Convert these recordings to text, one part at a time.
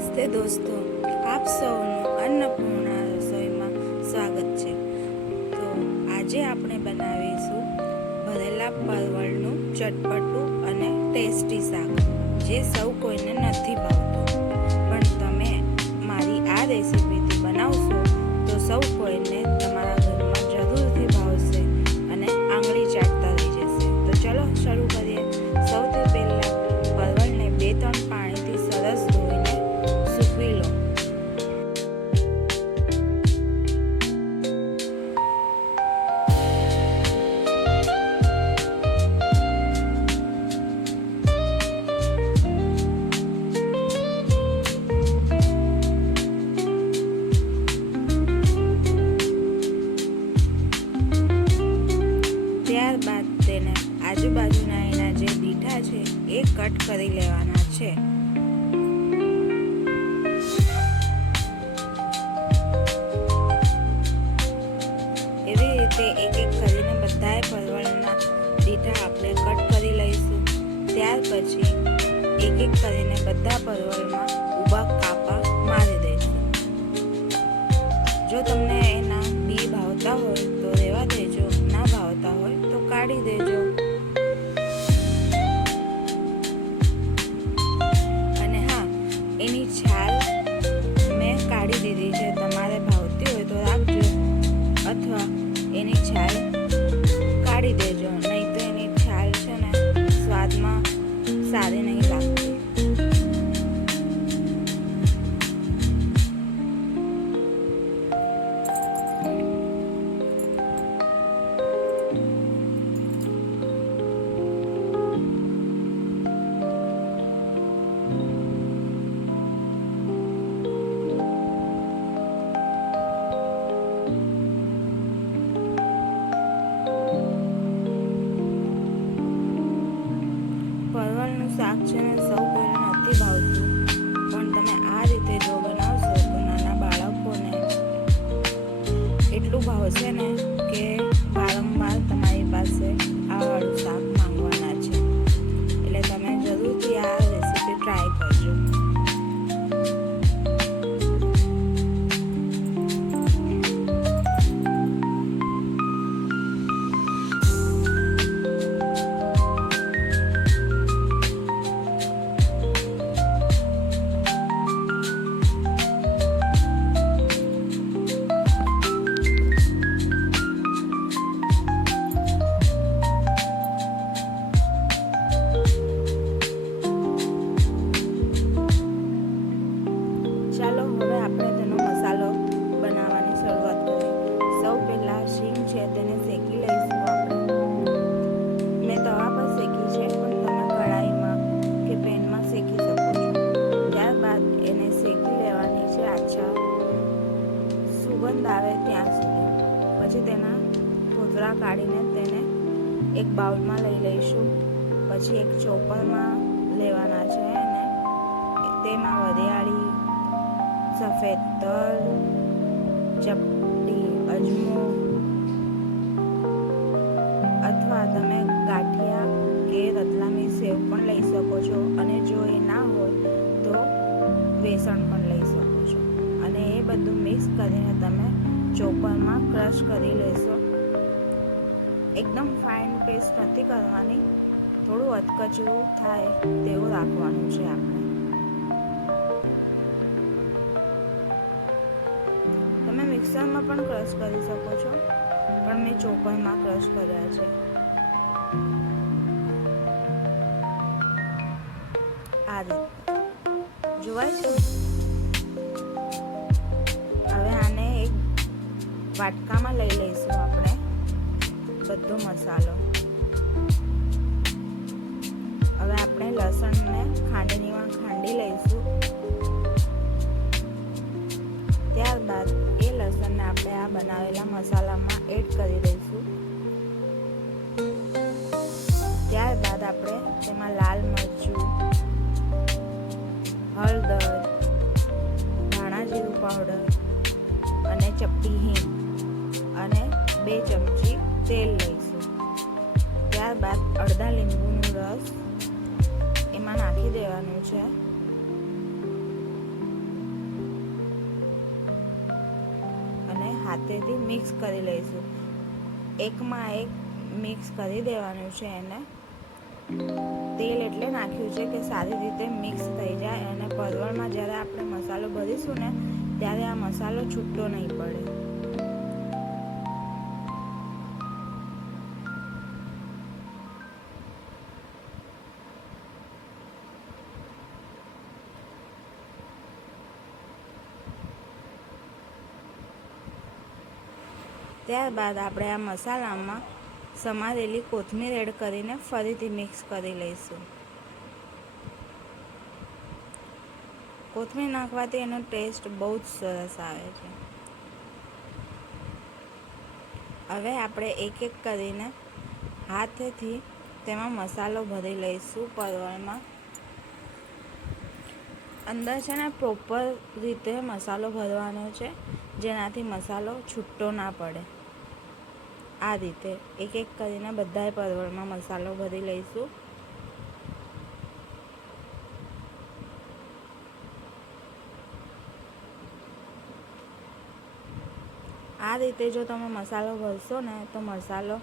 નમસ્તે દોસ્તો, આપ સૌનું અન્નપૂર્ણા રસોઈમાં સ્વાગત છે. તો આજે આપણે બનાવીશું ભરેલા પરવળનું ચટપટું અને ટેસ્ટી શાક, જે સૌ કોઈને નથી ભાવતું, પણ તમે મારી આ રેસીપીથી બનાવશો તો સૌ કોઈને તમારા ઘરમાં જરૂરથી ભાવશે અને આંગળી ચાટતા રહી જશે. તો ચલો શરૂ કરીએ. સૌથી પહેલાં પરવળને 2-3 પાણીથી સરસ ધોઈને સૂકવી લો. ત્યારબાદ તેને આજુબાજુના એના જે દીઠા છે એ કટ કરી લેવાના છે. એવી રીતે એક એક કરીને બધાય પરવળના દીઠા આપણે કટ કરી લઈશું. ત્યાર પછી એક એક કરીને બધા પરવળમાં ઊભા કાપા મારી દઈશું. જો તમને એના બી ભાવતા હોય તો રહેવા દેજો, ના ભાવતા હોય તો કાઢી દેજો. અને હા, એની છાલ મેં કાઢી દીધી છે. તમારે ભાવતી હોય તો રાખજો, અથવા એની છાલ કાઢી દેજો, નહીં તો એની છાલ છે ને સ્વાદમાં સારી નહીં લાગતી. પરવળનું શાક છે ને સૌ કોઈને નથી ભાવતું, પણ તમે આ રીતે જો બનાવશો તો નાના બાળકોને એટલું ભાવશે ને કે વારંવાર તમારી પાસે આ વાળું શાક માંગવાના છે. એટલે તમે જરૂરથી આ રેસીપી ટ્રાય કરજો. ચાલો હવે આપણે તેનો મસાલો બનાવવાની શરૂઆત કરીએ. સૌ પહેલાં શીંગ છે તેને શેકી લઈશું આપણે. મેં તવા પર શેકી છે, પણ તમે કઢાઈમાં કે પેનમાં શેકી શકો છો. ત્યારબાદ એને શેકી લેવાની છે આછા સુગંધ આવે ત્યાં સુધી. પછી તેના ફોતરા કાઢીને તેને એક બાઉલમાં લઈ લઈશું. પછી એક ચોપરમાં લેવાના છે અને તેમાં વરિયાળી, સફેદ તલ, ચપટી અજમો, અથવા તમે ગાંઠિયા કે રતલામી સેવ પણ લઈ શકો છો. અને જો એ ના હોય તો બેસણ પણ લઈ શકો છો. અને એ બધું મિક્સ કરીને તમે ચોપરમાં ક્રશ કરી લેશો. એકદમ ફાઇન પેસ્ટ નથી કરવાની, થોડું અધકચરું થાય તેવું રાખવાનું છે આપણે. તમે મિક્સરમાં પણ ક્રશ કરી શકો છો, પણ મેં ચોપરમાં ક્રશ કર્યા છે. આ રીતે જોવાય છે. હવે આને એક વાટકામાં લઈ લઈશું આપણે બધો મસાલો. હવે આપણે લસણને ખાંડણીમાં ખાંડી લઈશું. ત્યારબાદ એ લસણને આપણે આ બનાવેલા મસાલામાં એડ કરી દઈશું. ત્યારબાદ આપણે તેમાં લાલ મરચું, હળદર, ધાણા જીરું પાવડર અને ચપટી હિંગ અને 2 ચમચી તેલ લઈશું. ત્યારબાદ અડધા લીંબુનો રસ એમાં નાખી દેવાનું છે. હાથેથી મિક્સ કરી લઈશું. એકમાં એક મિક્સ કરી દેવાનું છે એને. તેલ એટલે નાખ્યું છે કે સારી રીતે મિક્સ થઈ જાય અને પરવળમાં જ્યારે આપણે મસાલો ભરીશું ને ત્યારે આ મસાલો છૂટો નહીં પડે. ત્યારબાદ આપણે આ મસાલામાં સમારેલી કોથમીર એડ કરીને ફરીથી મિક્સ કરી લઈશું. કોથમીર નાખવાથી એનો ટેસ્ટ બહુ જ સરસ આવે છે. હવે આપણે એક એક કરીને હાથેથી તેમાં મસાલો ભરી લઈશું પરવળમાં. અંદર છે ને પ્રોપર રીતે મસાલો ભરવાનો છે, જેનાથી મસાલો છૂટો ના પડે. આ રીતે એક એક કરીને બધાય પરવળમાં મસાલો ભરી લઈશું. આ રીતે જો તમે મસાલો ભરશો ને તો મસાલો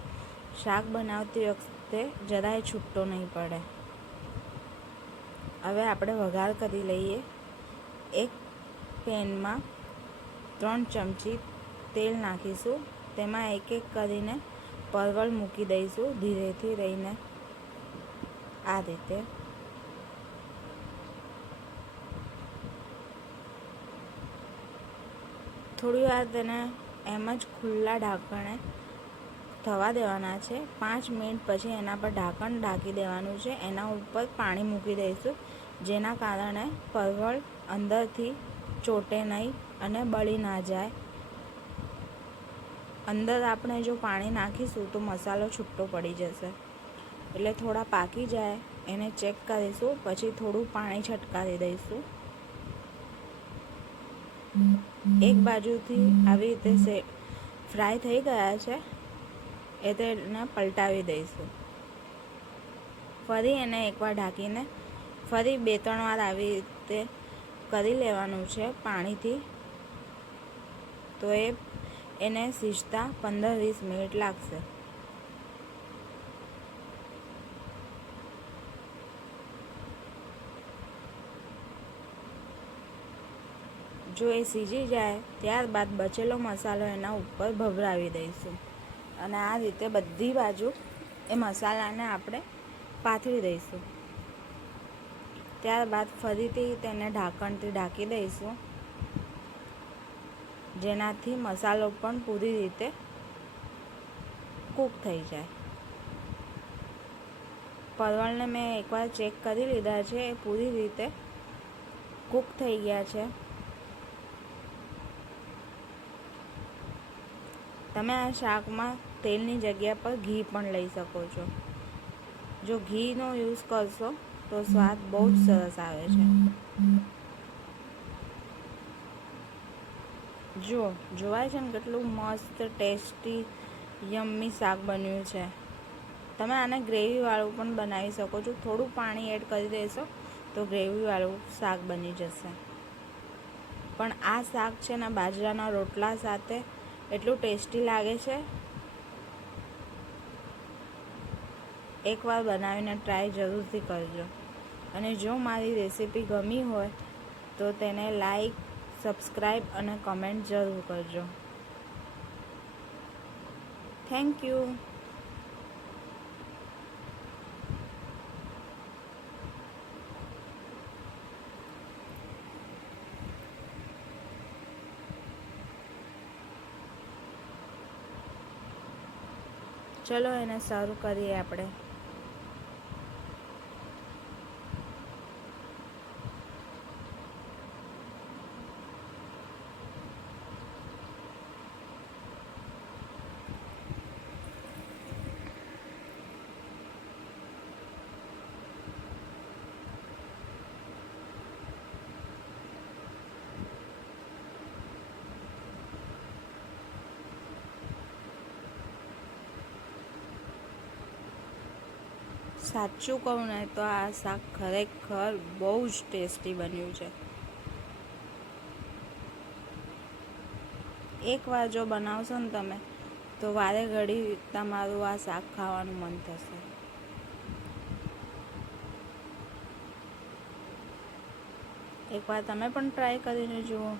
શાક બનાવતી વખતે જરાય છૂટો નહીં પડે. હવે આપણે વઘાર કરી લઈએ. એક પેનમાં 3 ચમચી તેલ નાખીશું. તેમાં એક એક કરીને પરવળ મૂકી દઈશું ધીરેથી રહીને. આ રીતે થોડી વાર તેને એમ જ ખુલ્લા ઢાંકણે થવા દેવાના છે. 5 મિનિટ પછી એના પર ઢાંકણ ઢાંકી દેવાનું છે. એના ઉપર પાણી મૂકી દઈશું, જેના કારણે પરવળ અંદરથી ચોટે નહીં અને બળી ના જાય. અંદર આપણે જો પાણી નાખીશું તો મસાલો છૂટો પડી જશે. એટલે થોડા પાકી જાય એને ચેક કરીશું, પછી થોડું પાણી છટકાવી દઈશું. એક બાજુથી આવી રીતે ફ્રાય થઈ ગયા છે એટલે એને પલટાવી દઈશું. ફરી એને એકવાર ઢાંકીને ફરી 2-3 વાર આવી રીતે કરી લેવાનું છે પાણીથી. તો એને સિજતા 15-20 મિનિટ લાગશે. જો એ સીજી જાય ત્યારબાદ બચેલો મસાલો એના ઉપર ભભરાવી દઈશું અને આ રીતે બધી બાજુ એ મસાલાને આપણે પાથરી દઈશું. ત્યારબાદ ફરીથી તેને ઢાંકણથી ઢાંકી દઈશું, જેનાથી મસાલો પણ પૂરી રીતે કૂક થઈ જાય. પરવળને મેં એકવાર ચેક કરી લીધા છે, એ પૂરી રીતે કૂક થઈ ગયા છે. તમે આ શાકમાં તેલની જગ્યા પર ઘી પણ લઈ શકો છો. જો ઘીનો યુઝ કરશો તો સ્વાદ બહુ જ સરસ આવે છે. જોવાય છે ને કેટલું મસ્ત ટેસ્ટી યમ્મી શાક બન્યું છે. તમે આને ગ્રેવીવાળું પણ બનાવી શકો છો. થોડું પાણી એડ કરી દેશો તો ગ્રેવીવાળું શાક બની જશે. પણ આ શાક છે ને બાજરાના રોટલા સાથે એટલું ટેસ્ટી લાગે છે. એકવાર બનાવીને ટ્રાય જરૂરથી કરજો. અને જો મારી રેસીપી ગમી હોય તો તેને લાઈક, સબસ્ક્રાઈબ અને કમેન્ટ જરૂર કરજો. Thank you. ચલો એને સર્વ કરીએ આપણે. સાચું કહું ને તો આ શાક ખરેખર બહુ જ ટેસ્ટી બન્યું છે. એકવાર જો બનાવશો ને તમે તો વારે ઘડી તમારું આ શાક ખાવાનું મન થશે. એકવાર તમે પણ ટ્રાય કરીને જુઓ.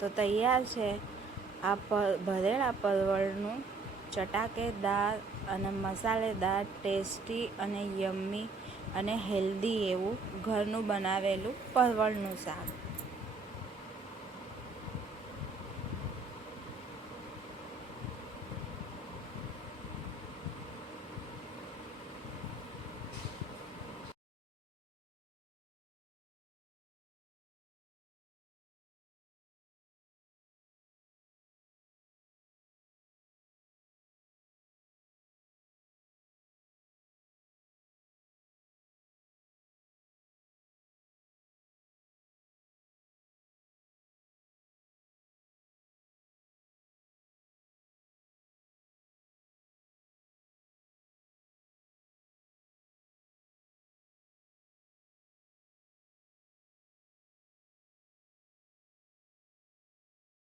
તો તૈયાર છે આ ભરેલા પરવળનું ચટાકેદાર અને મસાલેદાર, ટેસ્ટી અને યમ્મી અને હેલ્ધી એવું ઘરનું બનાવેલું પરવળનું શાક.